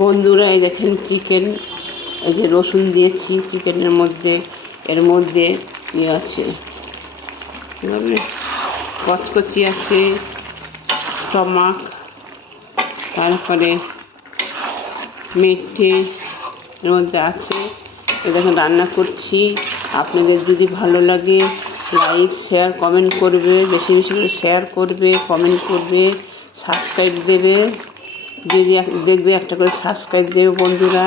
বন্ধুরা, এই দেখেন চিকেন, এই যে রসুন দিয়েছি চিকেনের মধ্যে। এর মধ্যে ইয়ে আছে, কচকচি আছে, স্টমাক, তারপরে মেথি এর মধ্যে আছে। এ দেখেন রান্না করছি। আপনাদের যদি ভালো লাগে লাইক, শেয়ার, কমেন্ট করবে, বেশি বেশি করে শেয়ার করবে, কমেন্ট করবে, সাবস্ক্রাইব দেবে। যে দেখবে একটা করে সাবস্ক্রাইব দেবে বন্ধুরা।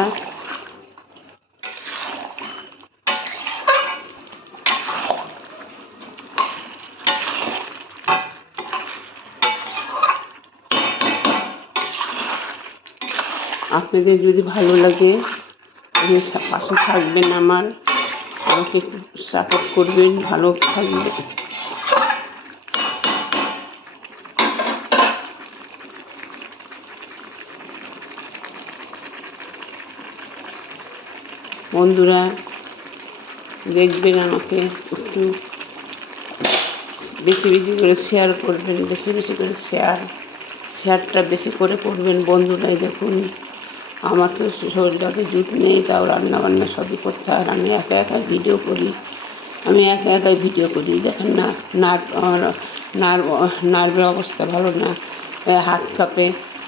আপনাদের যদি ভালো লাগে পাশে থাকবেন, আমাকে সাপোর্ট করবেন, ভালো থাকবে। বন্ধুরা দেখবেন, আমাকে একটু বেশি বেশি করে শেয়ার করবেন, বেশি বেশি করে শেয়ারটা বেশি করে করবেন বন্ধুরাই। দেখুন, আমার তো শরীরটাতে জুত নেই, তাও রান্নাবান্না সবই করতে হয়। আমি একা একাই ভিডিও করি, দেখেন না, নার্ভের অবস্থা ভালো না, হাত কাঁপে।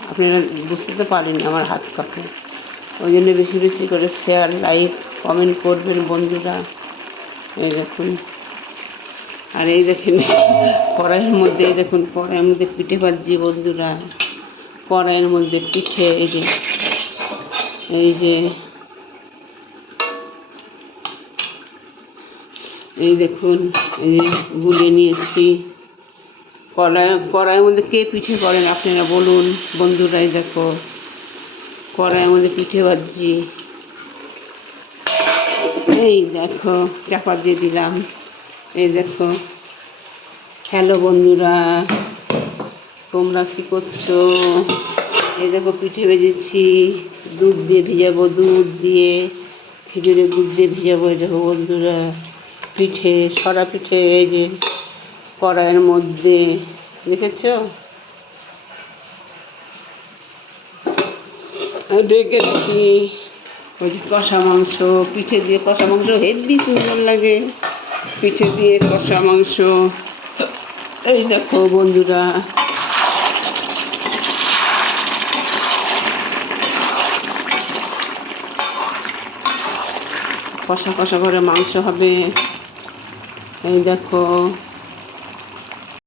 আপনারা বুঝতে তো পারেন আমার হাত কাঁপে। ওই জন্য বেশি বেশি করে শেয়ার, লাইক, কমেন্ট করবেন বন্ধুরা। এই দেখুন, আর এই দেখেন কড়াইয়ের মধ্যে, পিঠে ভাজছি বন্ধুরা। কড়াইয়ের মধ্যে পিঠে, এই যে দেখুন, এই যে গুলিয়ে নিয়েছি। কড়াইয়ের মধ্যে কে পিঠে করেন আপনারা বলুন বন্ধুরাই। দেখো, কড়াইয়ের মধ্যে পিঠে ভাজছি। এই দেখো, চাপা দিয়ে দিলাম। এই দেখো, হ্যালো বন্ধুরা, তোমরা কি করছো? এই দেখো, পিঠে ভেজেছি, দুধ দিয়ে ভিজাবো, দুধ দিয়ে, খেজুরের গুড় দিয়ে ভিজাবো। এই দেখো বন্ধুরা, পিঠে, সরা পিঠে, এই যে কড়াইয়ের মধ্যে, দেখেছ? ডেকে রাখি। ওই যে কষা মাংস, পিঠে দিয়ে কষা মাংস হেব্বি সুন্দর লাগে। পিঠে দিয়ে কষা মাংস, এই দেখো বন্ধুরা। কষা কষা করে মাংস হবে, এই দেখো।